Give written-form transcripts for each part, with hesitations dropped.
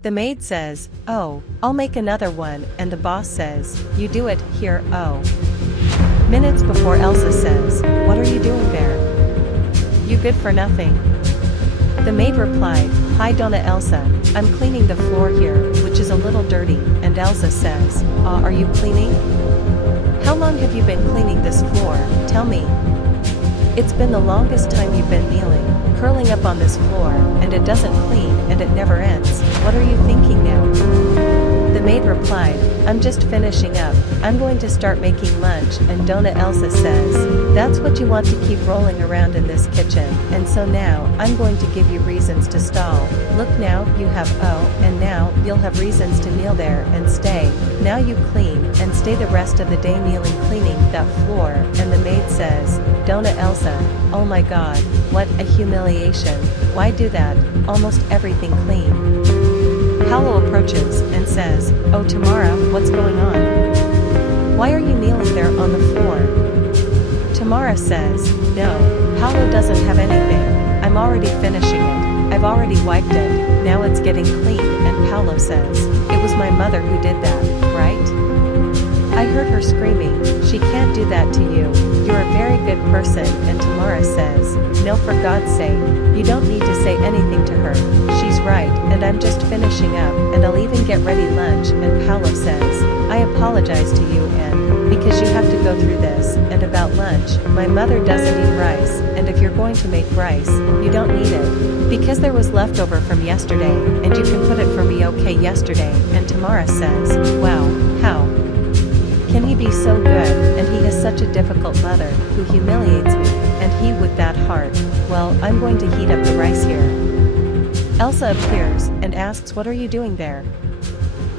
The maid says, "Oh, I'll make another one," and the boss says, "You do it, here, oh." Minutes before Elsa says, "What are you doing there? You good for nothing." The maid replied, "Hi Donna Elsa, I'm cleaning the floor here, which is a little dirty," and Elsa says, Are you cleaning? How long have you been cleaning this floor, tell me? It's been the longest time you've been kneeling, curling up on this floor, and it doesn't clean and it never ends. What are you thinking now?" The maid replied, "I'm just finishing up, I'm going to start making lunch," and Donna Elsa says, "That's what you want to keep rolling around in this kitchen, and so now, I'm going to give you reasons to stall. Look now, you have and now, you'll have reasons to kneel there and stay. Now you clean, and stay the rest of the day kneeling cleaning that floor," and the maid says, "Donna Elsa, oh my god, what a humiliation, why do that, almost everything clean." Paolo approaches and says, "Oh Tamara, what's going on? Why are you kneeling there on the floor?" Tamara says, "No, Paolo doesn't have anything, I'm already finishing it, I've already wiped it, now it's getting clean," and Paolo says, "It was my mother who did that, right? I heard her screaming, she can't do that to you, you're a very good person," and Tamara says, "No, for God's sake, you don't need to say anything to her, she's right, and I'm just finishing up, and I'll even get ready lunch," and Paolo says, "I apologize to you and, because you have to go through this, and about lunch, my mother doesn't eat rice, and if you're going to make rice, you don't need it, because there was leftover from yesterday, and you can put it for me okay yesterday," and Tamara says, "Wow, how can he be so good, and he has such a difficult mother, who humiliates me, and he with that heart, well, I'm going to heat up the rice here." Elsa appears, and asks, "What are you doing there?"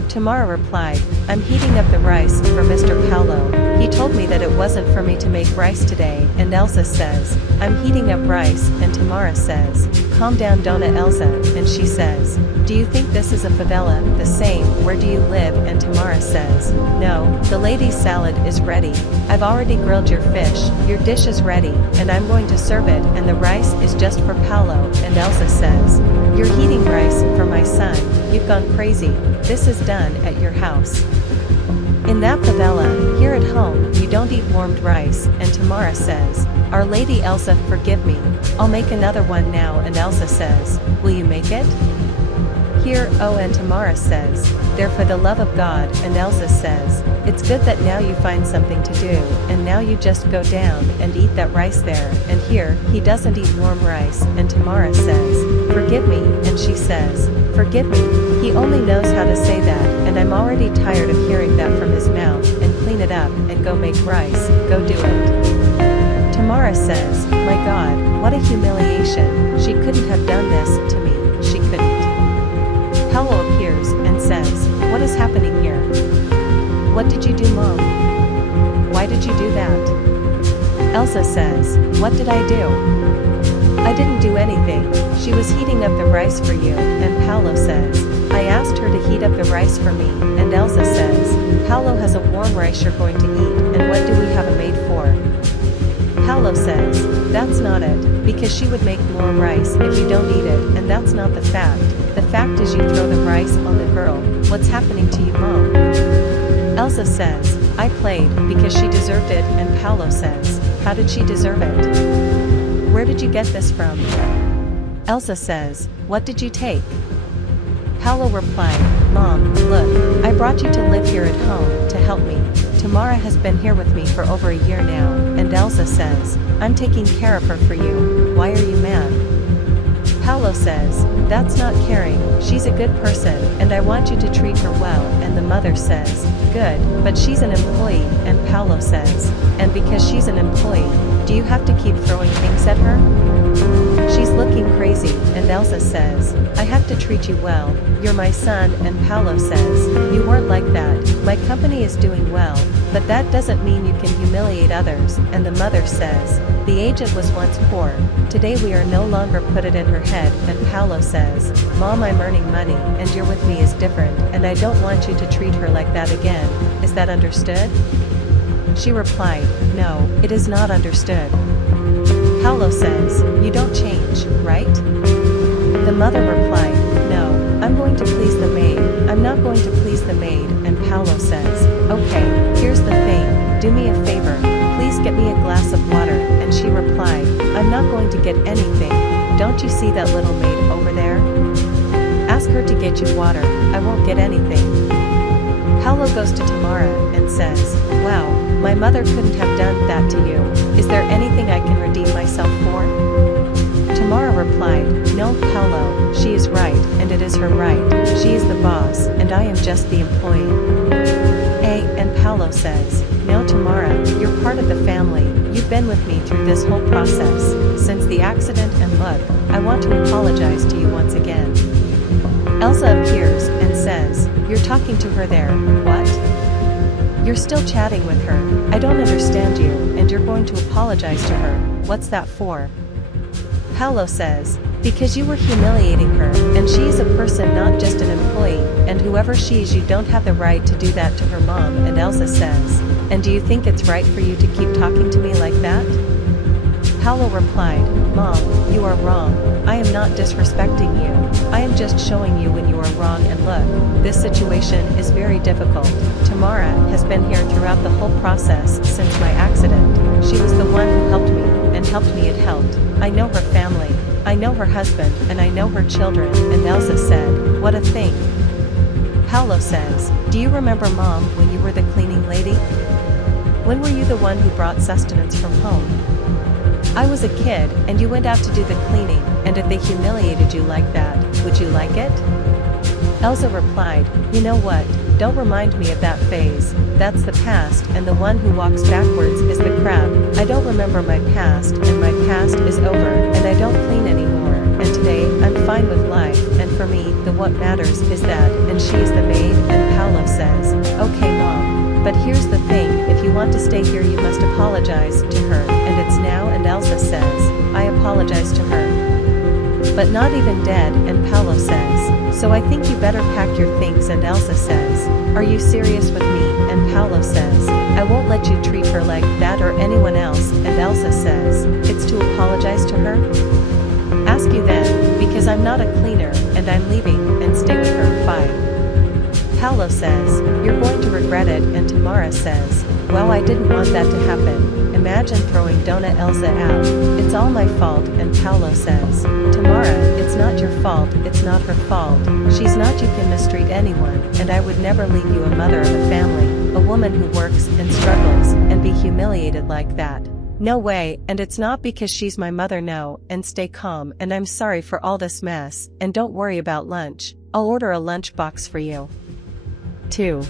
Tamara replied, "I'm heating up the rice for Mr. Paolo, he told me that it wasn't for me to make rice today," and Elsa says, "I'm heating up rice," and Tamara says, "Calm down Donna Elsa," and she says, "Do you think this is a favela, the same, where do you live?" and Tamara says, "No, the lady's salad is ready, I've already grilled your fish, your dish is ready, and I'm going to serve it, and the rice is just for Paolo," and Elsa says, "You're heating rice for my son, you've gone crazy, this is done at your house. In that favela, here at home, you don't eat warmed rice," and Tamara says, "Our Lady Elsa, forgive me, I'll make another one now," and Elsa says, "Will you make it?" "Here, oh," and Tamara says, "There for the love of God," and Elsa says, "It's good that now you find something to do, and now you just go down and eat that rice there, and here, he doesn't eat warm rice," and Tamara says, "Forgive me," and she says, "Forgive me, he only knows how to say that, and I'm already tired of hearing that from his mouth, and clean it up, and go make rice, go do it." Tamara says, "My God, what a humiliation, she couldn't have done this to me, she couldn't." Paolo appears, and says, "What is happening here? What did you do, Mom? Why did you do that?" Elsa says, "What did I do? I didn't do anything, she was heating up the rice for you," and Paolo says, "I asked her to heat up the rice for me," and Elsa says, "Paolo has a warm rice you're going to eat, and what do we have a maid for?" Paolo says, "That's not it, because she would make more rice if you don't eat it, and that's not the fact. The fact is you throw the rice on the girl, what's happening to you, Mom?" Elsa says, "I played, because she deserved it," and Paolo says, "How did she deserve it? Where did you get this from?" Elsa says, "What did you take?" Paolo replied, "Mom, look, I brought you to live here at home, to help me. Tamara has been here with me for over a year now," and Elsa says, "I'm taking care of her for you, why are you mad?" Paolo says, "That's not caring, she's a good person, and I want you to treat her well," and the mother says, "Good, but she's an employee," and Paolo says, "And because she's an employee, do you have to keep throwing things at her? She's looking crazy," and Elsa says, "I have to treat you well, you're my son," and Paolo says, "You weren't like that, my company is doing well, but that doesn't mean you can humiliate others," and the mother says, "The agent was once poor, today we are no longer," put it in her head, and Paolo says, "Mom, I'm earning money, and you're with me is different, and I don't want you to treat her like that again, is that understood?" She replied, "No, it is not understood." Paolo says, "You don't change, right?" The mother replied, "No, I'm going to please the maid, I'm not going to please the maid, and Paolo says, okay, here's the thing, do me a favor, please get me a glass of water, and she replied, I'm not going to get anything, don't you see that little maid over there? Ask her to get you water, I won't get anything. Paolo goes to Tamara and says, wow, my mother couldn't have done that to you, is there anything I can redeem myself for? Tamara replied, no, Paolo, she is right, and it is her right, she is the boss, and I am just the employee. And Paolo says, no, Tamara, you're part of the family, you've been with me through this whole process, since the accident, and look, I want to apologize to you once again. Elsa appears and says, you're talking to her there, what? You're still chatting with her, I don't understand you, and you're going to apologize to her, what's that for? Paolo says, because you were humiliating her, and she is a person, not just an employee, and whoever she is, you don't have the right to do that to her mom. And Elsa says, and do you think it's right for you to keep talking to me like that? Paolo replied, Mom, you are wrong, I am not disrespecting you, I am just showing you when you are wrong, and look, this situation is very difficult. Tamara has been here throughout the whole process since my accident, she was the one who helped me, and helped me it helped. I know her family, I know her husband, and I know her children. And Elsa said, what a thing. Paolo says, do you remember, Mom, when you were the cleaning lady? When were you the one who brought sustenance from home? I was a kid, and you went out to do the cleaning, and if they humiliated you like that, would you like it? Elsa replied, you know what, don't remind me of that phase, that's the past, and the one who walks backwards is the crab. I don't remember my past, and my past is over, and I don't clean anymore, and today, I'm fine with life, and for me, the what matters is that, and she is the maid. And Paolo says, okay, Mom, but here's the thing, if you want to stay here you must apologize to her, and it's now. And Elsa says, I apologize to her, but not even dead. And Paolo says, so I think you better pack your things. And Elsa says, are you serious with me? And Paolo says, I won't let you treat her like that or anyone else. And Elsa says, it's to apologize to her? Ask you then, because I'm not a cleaner, and I'm leaving, and stay with her, bye. Paolo says, you're going to regret it. And Tamara says, well, I didn't want that to happen. Imagine throwing Donna Elsa out. It's all my fault. And Paolo says, Tamara, it's not your fault, it's not her fault. She's not. You can mistreat anyone, and I would never leave you, a mother of a family, a woman who works and struggles, and be humiliated like that. No way, and it's not because she's my mother. No, and stay calm, and I'm sorry for all this mess, and don't worry about lunch. I'll order a lunch box for you. 2.